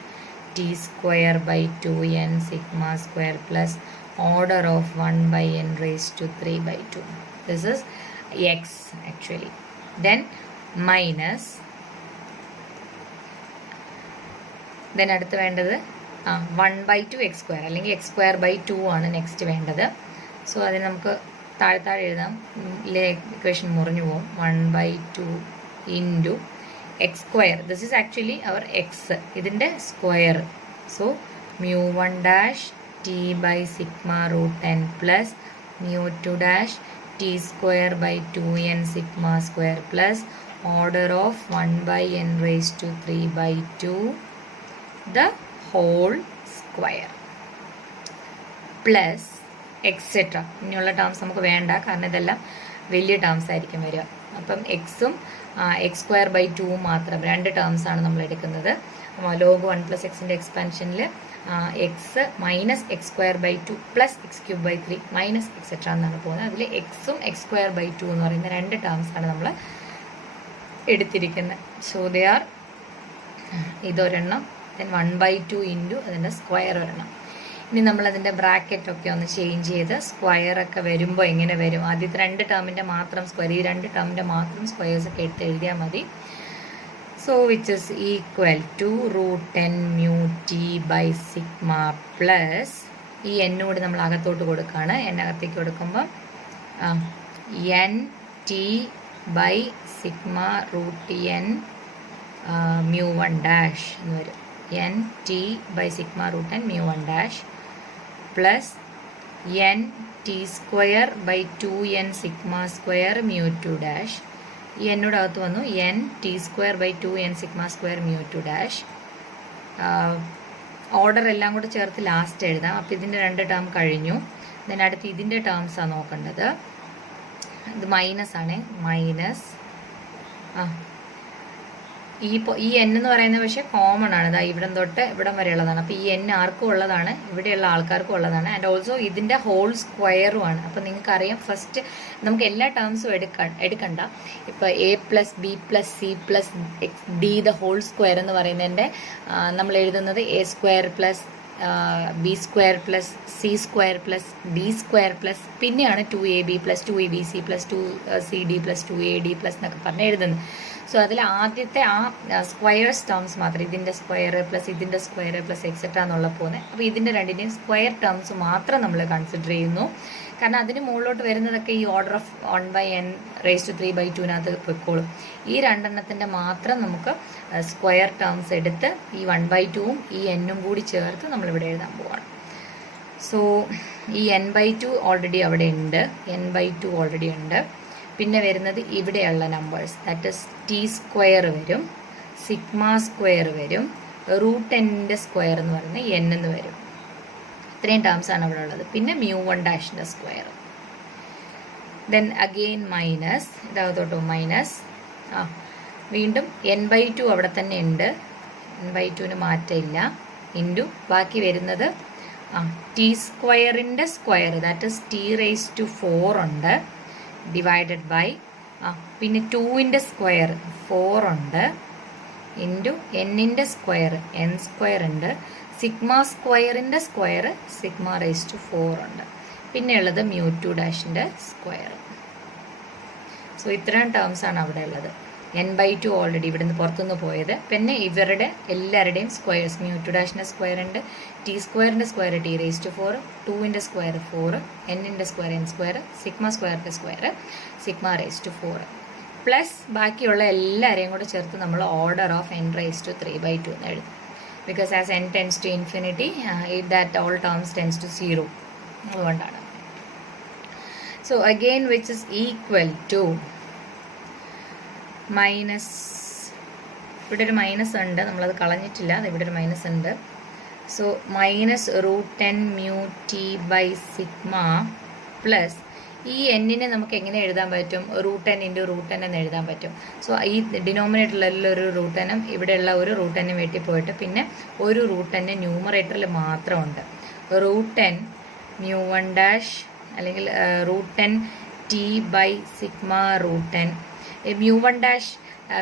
t square by 2n sigma square plus order of 1 by n raised to 3 by 2. This is x actually. Then minus, then അടുത്ത് വേണ്ടത് 1 by 2 x square അല്ലെങ്കിൽ x square by 2 ആണ് നെക്സ്റ്റ് വേണ്ടത്. സോ അതിന് നമുക്ക് താഴെ എഴുതാം. ഇക്വേഷൻ മുറിഞ്ഞു പോകും. 1 by 2 into x square. This is actually our x. ഇതിൻ്റെ square. So mu1 dash t by sigma root n plus mu2 dash t square by 2n sigma square plus order of 1 by n raised to 3 by 2 the whole square plus etc. ഇനിയുള്ള ടേംസ് നമുക്ക് വേണ്ട, കാരണം ഇതെല്ലാം വലിയ ടേംസ് ആയിരിക്കും വരിക. അപ്പം എക്സും എക്സ് സ്ക്വയർ ബൈ 2 മാത്രം, രണ്ട് ടേംസ് ആണ് നമ്മൾ എടുക്കുന്നത്. ലോഗ് 1 പ്ലസ് എക്സിൻ്റെ എക്സ്പാൻഷനിൽ x minus x square by 2 plus x cube by 3 minus etcetera എന്നാണ് പോകുന്നത്. അതിൽ എക്സും എക്സ് സ്ക്വയർ ബൈ 2 എന്ന് പറയുന്ന രണ്ട് ടേംസ് ആണ് നമ്മൾ എടുത്തിരിക്കുന്നത്. സോ ദേ ആർ ഇതൊരെണ്ണം, ദെൻ 1 by 2 ഇൻറ്റു അതിൻ്റെ സ്ക്വയർ ഒരെണ്ണം. ഇനി നമ്മളതിൻ്റെ ബ്രാക്കറ്റൊക്കെ ഒന്ന് ചേഞ്ച് ചെയ്ത് സ്ക്വയറൊക്കെ വരുമ്പോൾ എങ്ങനെ വരും? ആദ്യത്തെ രണ്ട് ടേമിൻ്റെ മാത്രം സ്ക്വയർ, ഈ രണ്ട് ടേമിൻ്റെ മാത്രം സ്ക്വയേഴ്സൊക്കെ എടുത്ത് എഴുതിയാൽ മതി. So which is equal to √10 mu t by sigma plus ഈ എന്നോട് നമ്മൾ അകത്തോട്ട് കൊടുക്കുകയാണ്. അകത്തേക്ക് കൊടുക്കുമ്പോൾ n t by sigma √n mu1 dash എന്ന് വരും. n t by sigma √n mu1 dash plus n t square by 2n sigma square mu2 dash. ഈ എന്നോട് അകത്ത് വന്നു n t square by 2n sigma square mu2 dash. Order എല്ലാം കൂടെ ചേർത്ത് ലാസ്റ്റ് എഴുതാം. അപ്പോൾ ഇതിൻ്റെ രണ്ട് ടേം കഴിഞ്ഞു. then അടുത്ത് ഇതിൻ്റെ ടേംസാണ് നോക്കേണ്ടത്. ഇത് മൈനസ് ആണ്, മൈനസ് ഈ എൻ എന്ന് പറയുന്നത് പക്ഷേ കോമൺ ആണ്. ഇതാ ഇവിടം തൊട്ട് ഇവിടം വരെ ഉള്ളതാണ്. അപ്പോൾ ഈ എൻ ആർക്കും ഉള്ളതാണ്, ഇവിടെയുള്ള ആൾക്കാർക്കും ഉള്ളതാണ്. ആൻഡ് ഓൾസോ ഇതിൻ്റെ ഹോൾ സ്ക്വയറുമാണ്. അപ്പോൾ നിങ്ങൾക്കറിയാം, ഫസ്റ്റ് നമുക്ക് എല്ലാ ടേംസും എടുക്കണ്ട. ഇപ്പോൾ a plus b plus c plus d the whole square എന്ന് പറയുന്നതിൻ്റെ നമ്മൾ എഴുതുന്നത് a square plus b square plus c square plus d square plus പിന്നെയാണ് 2ab plus 2abc plus 2cd plus 2ad plus എന്നൊക്കെ പറഞ്ഞ് എഴുതുന്നത്. സോ അതിൽ ആദ്യത്തെ സ്ക്വയേഴ്സ് ടേംസ് മാത്രം, ഇതിൻ്റെ സ്ക്വയർ പ്ലസ് ഇതിൻ്റെ സ്ക്വയർ പ്ലസ് എക്സെട്ര എന്നുള്ള പോകുന്നത്. അപ്പോൾ ഇതിൻ്റെ രണ്ടിൻ്റെയും സ്ക്വയർ ടേംസ് മാത്രം നമ്മൾ കൺസിഡർ ചെയ്യുന്നു. കാരണം അതിന് മുകളിലോട്ട് വരുന്നതൊക്കെ ഈ order of 1 by n raised to 3 by 2 പൊയ്ക്കോളും. ഈ രണ്ടെണ്ണത്തിൻ്റെ മാത്രം നമുക്ക് സ്ക്വയർ ടേംസ് എടുത്ത് ഈ 1 by 2 ഈ എന്നും കൂടി ചേർത്ത് നമ്മളിവിടെ എഴുതാൻ പോവാണ്. സോ ഈ n by 2 ഓൾറെഡി അവിടെ ഉണ്ട്, n by 2 ഓൾറെഡി ഉണ്ട്. പിന്നെ വരുന്നത് ഇവിടെയുള്ള numbers, that is T square വരും, സിഗ്മ സ്ക്വയർ വരും, √n സ്ക്വയർ എന്ന് പറയുന്നത് n എന്ന് വരും. ഇത്രയും ടേംസ് ആണ് അവിടെ ഉള്ളത്. പിന്നെ mu1 ഡാഷിൻ്റെ സ്ക്വയർ, ദെൻ അഗെയിൻ മൈനസ്, ഇതകത്തോട്ട് മൈനസ്, വീണ്ടും n by 2 അവിടെ തന്നെ ഉണ്ട്, n by 2 മാറ്റമില്ല, ഇൻറ്റു ബാക്കി വരുന്നത് ടി സ്ക്വയറിൻ്റെ square, that is t raise to 4 ഉണ്ട്, ഡിവൈഡഡ് ബൈ പിന്നെ 2ൻ്റെ സ്ക്വയർ 4 ഉണ്ട്, ഇൻറ്റു എന്നിൻ്റെ സ്ക്വയർ n സ്ക്വയർ ഉണ്ട്, സിഗ്മ സ്ക്വയറിൻ്റെ സ്ക്വയർ സിഗ്മ റേസ് ടു 4 ഉണ്ട്, പിന്നെയുള്ളത് mu2 ഡാഷിൻ്റെ സ്ക്വയർ. സോ ഇത്രയും ടേംസാണ് അവിടെ ഉള്ളത്. n by 2 ഓൾറെഡി ഇവിടുന്ന് പുറത്തുനിന്ന് പോയത്. പിന്നെ ഇവരുടെ എല്ലാവരുടെയും സ്ക്വയേഴ്സ്, mu2 ഡാഷിൻ്റെ സ്ക്വയർ ഉണ്ട്, ടി സ്ക്വയറിൻ്റെ സ്ക്വയർ ടി റേസ് ടു 4, 2ൻ്റെ സ്ക്വയർ 4, എന്നിൻ്റെ സ്ക്വയർ n സ്ക്വയർ, സിഗ്മ സ്ക്വയറിൻ്റെ square sigma raise to 4 plus ബാക്കിയുള്ള എല്ലാവരെയും കൂടെ ചേർത്ത് നമ്മൾ order of n raise to 3 by 2 എന്ന് എഴുതും. Because as n tends to infinity that all terms tends to 0, അതുകൊണ്ടാണ്. So again which is equal to minus, ഇവിടെ ഒരു മൈനസ് ഉണ്ട്, നമ്മളത് കളഞ്ഞിട്ടില്ല, ഇവിടെ ഒരു മൈനസ് ഉണ്ട്. So minus √10 mu t by sigma plus ഈ എന്നിനെ നമുക്ക് എങ്ങനെ എഴുതാൻ പറ്റും? √10 ഇൻറ്റു √10 എന്ന് എഴുതാൻ പറ്റും. സോ ഈ ഡിനോമിനേറ്ററിലുള്ള ഒരു √10ഉം ഇവിടെയുള്ള ഒരു √10ഉം വെട്ടിപ്പോയിട്ട് പിന്നെ ഒരു √10 ന്യൂമറേറ്ററിൽ മാത്രമുണ്ട്. √10 mu1 ഡാഷ് അല്ലെങ്കിൽ √10 t by sigma √10. mu1 dash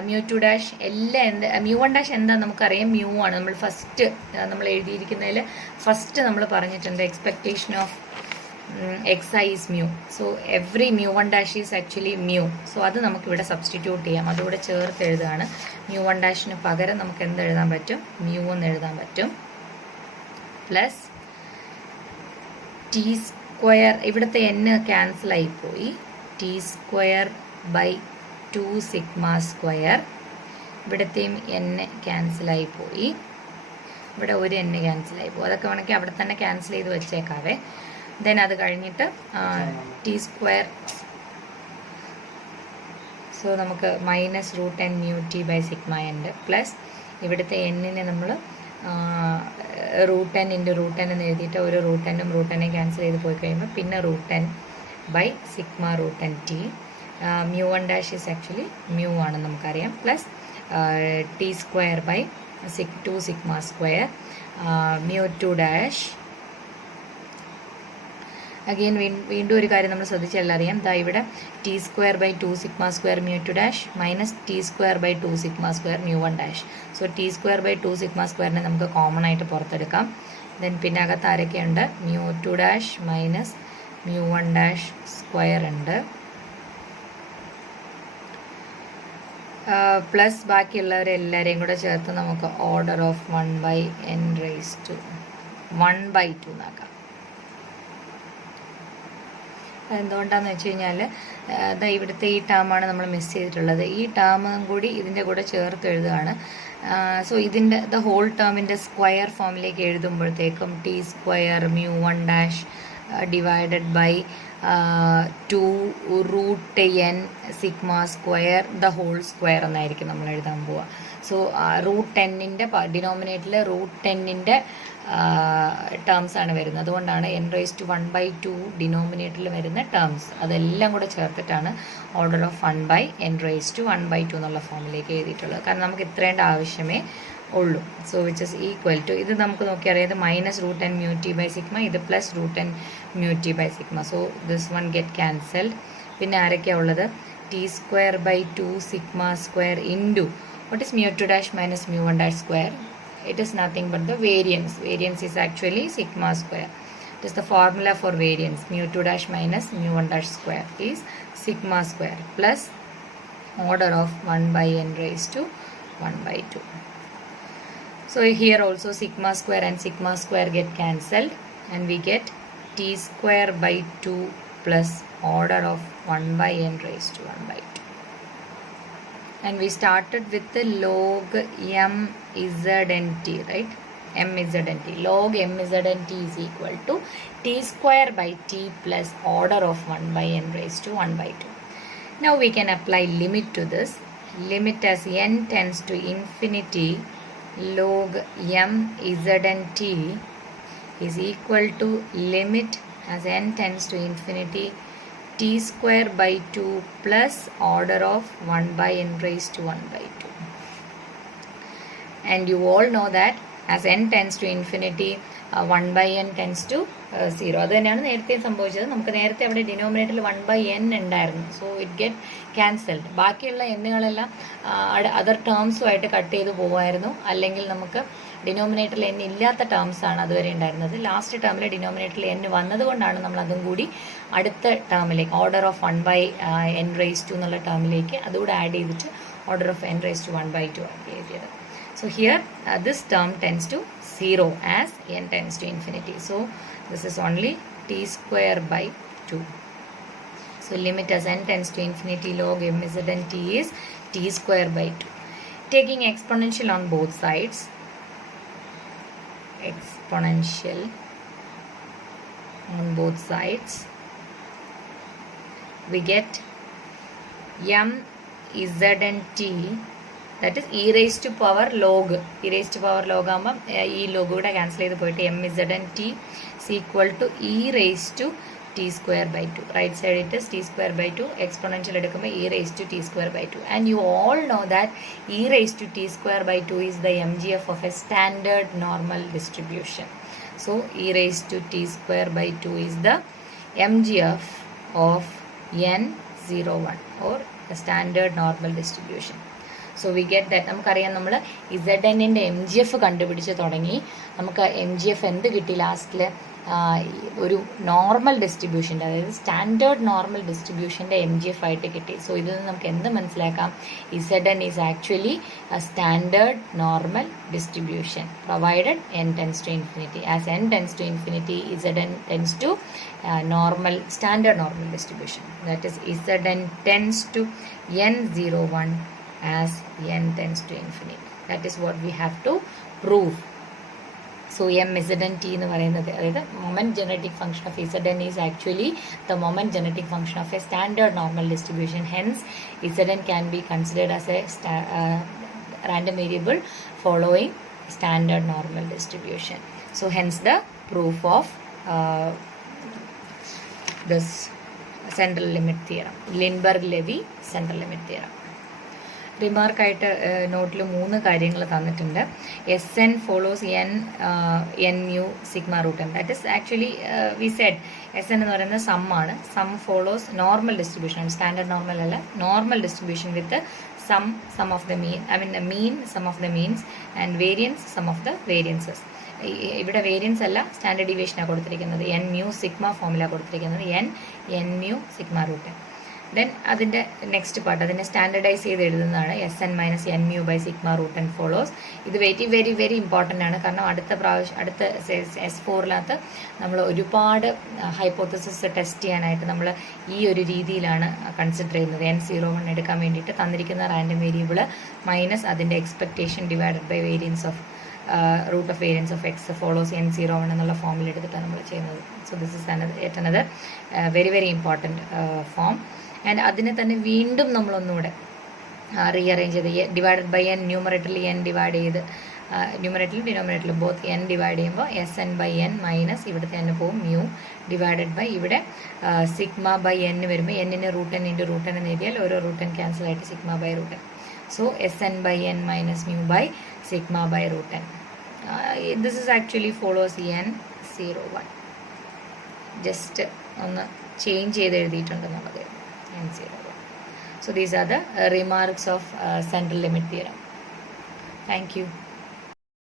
mu two dash എല്ലാം എന്ത് മ്യൂ വൺ ഡാഷ് എന്താ നമുക്കറിയാം, മ്യൂ ആണ്. നമ്മൾ ഫസ്റ്റ് നമ്മൾ എഴുതിയിരിക്കുന്നതിൽ ഫസ്റ്റ് നമ്മൾ പറഞ്ഞിട്ടുണ്ട് expectation of xi is mu. So every mu1 dash is actually mu. So അത് നമുക്കിവിടെ സബ്സ്റ്റിറ്റ്യൂട്ട് ചെയ്യാം, അതുകൂടെ ചേർത്ത് എഴുതുകയാണ്. mu1 ഡാഷിന് പകരം നമുക്ക് എന്ത് എഴുതാൻ പറ്റും, mu എന്ന് എഴുതാൻ പറ്റും. പ്ലസ് ടി സ്ക്വയർ, ഇവിടുത്തെ n ക്യാൻസൽ ആയിപ്പോയി, t square by 2 sigma square, ഇവിടത്തെയും n ക്യാൻസൽ ആയിപ്പോയി, ഇവിടെ ഒരു n ക്യാൻസൽ ആയിപ്പോയി. അതൊക്കെ വേണമെങ്കിൽ അവിടെ തന്നെ ക്യാൻസൽ ചെയ്ത് വെച്ചേക്കാവേ. ദെൻ അത് കഴിഞ്ഞിട്ട് ടി സ്ക്വയർ, സോ നമുക്ക് -√n mu t by sigma ഉണ്ട്. പ്ലസ് ഇവിടുത്തെ എന്നിനെ നമ്മൾ √n ഇൻറ്റു √n എന്ന് എഴുതിയിട്ട് ഒരു √n-ഉം √n-യും ക്യാൻസൽ ചെയ്ത് പോയി കഴിയുമ്പോൾ പിന്നെ √n by sigma √n t. Mu one dash is actually mu ആണെന്ന് നമുക്കറിയാം. Plus t square by 2 sigma square mu two dash. Again വീണ്ടും ഒരു കാര്യം നമ്മൾ ശ്രദ്ധിച്ചാൽ അറിയാം, ദാ ഇവിടെ t square by 2 sigma square mu two dash minus t square by 2 sigma square mu one dash. So t square by 2 sigma സ്ക്വയറിനെ നമുക്ക് കോമൺ ആയിട്ട് പുറത്തെടുക്കാം. ദെൻ പിന്നെ അകത്ത് ആരൊക്കെയുണ്ട്, mu two dash minus mu one dash square ഉണ്ട്. പ്ലസ് ബാക്കിയുള്ളവരെല്ലാവരെയും കൂടെ ചേർത്ത് നമുക്ക് order of 1/n raise to 1/2 എന്നാക്കാം. എന്തുകൊണ്ടാന്ന് വെച്ച് കഴിഞ്ഞാൽ ഇവിടുത്തെ ഈ ടേമാണ് നമ്മൾ മിസ് ചെയ്തിട്ടുള്ളത്. ഈ ടേമും കൂടി ഇതിൻ്റെ കൂടെ ചേർത്ത് എഴുതുകയാണ്. സോ ഇതിൻ്റെ ദ ഹോൾ ടേമിൻ്റെ സ്ക്വയർ ഫോമിലേക്ക് എഴുതുമ്പോഴത്തേക്കും t square mu one dash divided by 2√n sigma square the whole square എന്നായിരിക്കും നമ്മൾ എഴുതാൻ പോവുക. സോ √10-ൻ്റെ ഡിനോമിനേറ്ററിൽ √10-ൻ്റെ ടേംസ് ആണ് വരുന്നത്. അതുകൊണ്ടാണ് n⁻²² ഡിനോമിനേറ്ററിൽ വരുന്ന ടേംസ് അതെല്ലാം കൂടെ ചേർത്തിട്ടാണ് ഓർഡർ ഓഫ് 1/n⁻²² എന്നുള്ള ഫോമിലേക്ക് എഴുതിയിട്ടുള്ളത്. കാരണം നമുക്ക് ഇത്രേണ്ട ആവശ്യമേ ഉള്ളൂ. So which is equal to, ഇത് നമുക്ക് നോക്കിയറിയാം, -√n mu t by sigma, ഇത് +√n mu t by sigma. So this one get cancelled. പിന്നെ ആരൊക്കെയാണ് ഉള്ളത്, t square by 2 sigma square into what is mu 2 dash minus mu 1 dash square? It is nothing but the variance. Variance is actually sigma square. It is the formula for variance. Mu 2 dash minus mu 1 dash square is sigma square plus order of 1/n⁻². So here also sigma square and sigma square get cancelled and we get t square by 2 plus order of 1/n⁻². And we started with the log mznt, right? mznt. Log mznt is equal to t square by t plus order of 1/n⁻². Now we can apply limit to this. Limit as n tends to infinity, log mznt is equal to limit as n tends to infinity t square by 2 plus order of 1/n⁻². And you all know that as n tends to infinity 1/n tends to 0. അത് തന്നെയാണ് നേരത്തെ സംഭവിച്ചത്. നമുക്ക് നേരത്തെ അവിടെ ഡിനോമിനേറ്ററിൽ 1/n ഉണ്ടായിരുന്നു. So it get cancelled. ബാക്കിയുള്ള എന്നുകളെല്ലാം അതർ ടേംസുമായിട്ട് കട്ട് ചെയ്ത് പോകുമായിരുന്നു. അല്ലെങ്കിൽ നമുക്ക് ഡിനോമിനേറ്ററിൽ n ഇല്ലാത്ത ടേംസ് ആണ് അതുവരെ ഉണ്ടായിരുന്നത്. ലാസ്റ്റ് ടേമിൽ ഡിനോമിനേറ്ററിൽ n വന്നതുകൊണ്ടാണ് നമ്മൾ അതും കൂടി അടുത്ത ടേമിലേക്ക് ഓർഡർ ഓഫ് 1/n⁻² എന്നുള്ള ടേമിലേക്ക് അതുകൂടെ ആഡ് ചെയ്തിട്ട് ഓർഡർ ഓഫ് n⁻² ആക്കി എഴുതിയത്. So here this term tends to 0 as n tends to infinity. So this is only t square by 2. So limit as n tends to infinity log mznt is t square by 2. Taking exponential on both sides, exponential on both sides, we get mznt, that is e raised to power log. e raised to power log ആകുമ്പം ഈ ലോഗ് കൂടെ ക്യാൻസൽ ചെയ്ത് പോയിട്ട് mznt is equal to e raised to t square by 2. Right side it is t square by 2. Exponential എടുക്കുമ്പോൾ e raised to t square by 2. And you all know that e raised to t square by 2 is the mgf of a standard normal distribution. So e raised to t square by 2 is the mgf of n01 or a standard normal distribution. So we get that. നമുക്കറിയാം നമ്മൾ ഇസഡനിൻ്റെ MGF കണ്ടുപിടിച്ച് തുടങ്ങി. നമുക്ക് MGF എന്ത് കിട്ടി ലാസ്റ്റിൽ? ഒരു നോർമൽ ഡിസ്ട്രിബ്യൂഷൻ്റെ, അതായത് സ്റ്റാൻഡേർഡ് നോർമൽ ഡിസ്ട്രിബ്യൂഷൻ്റെ MGF ആയിട്ട് കിട്ടി. സോ ഇതിൽ നിന്ന് നമുക്ക് എന്ത് മനസ്സിലാക്കാം? Zn is actually a standard normal distribution provided n tends to infinity. As n tends to infinity, Zn tends to normal, standard normal distribution. That is, Zn tends to n01 as n tends to infinity. That is what we have to prove. So mZnt എന്ന് പറയുന്നത്, അതായത് moment generating function of Zn is actually the moment generating function of A standard normal distribution. Hence Zn can be considered as a random variable following standard normal distribution. So hence the proof of this central limit theorem, Lindbergh-Levy central limit theorem. റിമാർക്കായിട്ട് നോട്ടിൽ 3 കാര്യങ്ങൾ തന്നിട്ടുണ്ട്. Sn follows n mu sigma root n. That is actually we said Sn എന്ന് പറയുന്നത് സം ആണ്. Sum follows normal distribution, standard normal അല്ല, normal distribution with sum of the mean, I mean mean sum of the means and variance sum of the variances. ഇവിടെ വേരിയൻസ് അല്ല, സ്റ്റാൻഡേർഡ് ഡീവിയേഷനാണ് കൊടുത്തിരിക്കുന്നത്. n mu sigma ഫോമിലാണ് കൊടുത്തിരിക്കുന്നത്, n mu sigma root n. Then അതിൻ്റെ നെക്സ്റ്റ് പാർട്ട്, അതിനെ സ്റ്റാൻഡർഡൈസ് ചെയ്ത് എഴുതുന്നതാണ് Sn minus n mu by sigma root n follows. ഇത് വെരി വെരി ഇമ്പോർട്ടൻ്റ് ആണ്. കാരണം അടുത്ത S4-നകത്ത് നമ്മൾ ഒരുപാട് ഹൈപ്പോത്തസിസ് ടെസ്റ്റ് ചെയ്യാനായിട്ട് നമ്മൾ ഈ ഒരു രീതിയിലാണ് കൺസിഡർ ചെയ്യുന്നത്. n01 എടുക്കാൻ വേണ്ടിയിട്ട് തന്നിരിക്കുന്ന റാൻഡം വേരിയബിൾ മൈനസ് അതിൻ്റെ expectation divided by variance of root of variance of x follows n01 എന്നുള്ള ഫോമിൽ എടുത്തിട്ടാണ് നമ്മൾ ചെയ്യുന്നത്. So this is another very very important form. And അതിനെ തന്നെ വീണ്ടും നമ്മളൊന്നുകൂടെ റീഅറേഞ്ച് ചെയ്ത് ഡിവൈഡഡ് ബൈ n, ന്യൂമറേറ്ററിൽ n ഡിവൈഡ് ചെയ്ത്, ന്യൂമറേറ്ററിലും ഡിനോമിനേറ്ററിലും ബോത്ത് n ഡിവൈഡ് ചെയ്യുമ്പോൾ Sn ബൈ n മൈനസ് ഇവിടുത്തെ n പോവും മ്യൂ ഡിവൈഡഡ് ബൈ ഇവിടെ സിഗ്മ ബൈ n വരുമ്പോൾ n-ന് root n into root n എന്ന് എഴുതിയാൽ ഓരോ റൂട്ട് n ക്യാൻസൽ ആയിട്ട് sigma by root n. So Sn by n minus mu by sigma by root n. This is actually follows n01. Just ഒന്ന് ചേഞ്ച് ചെയ്ത് എഴുതിയിട്ടുണ്ടെന്നുള്ളത് n01. So these are the remarks of central limit theorem. Thank you.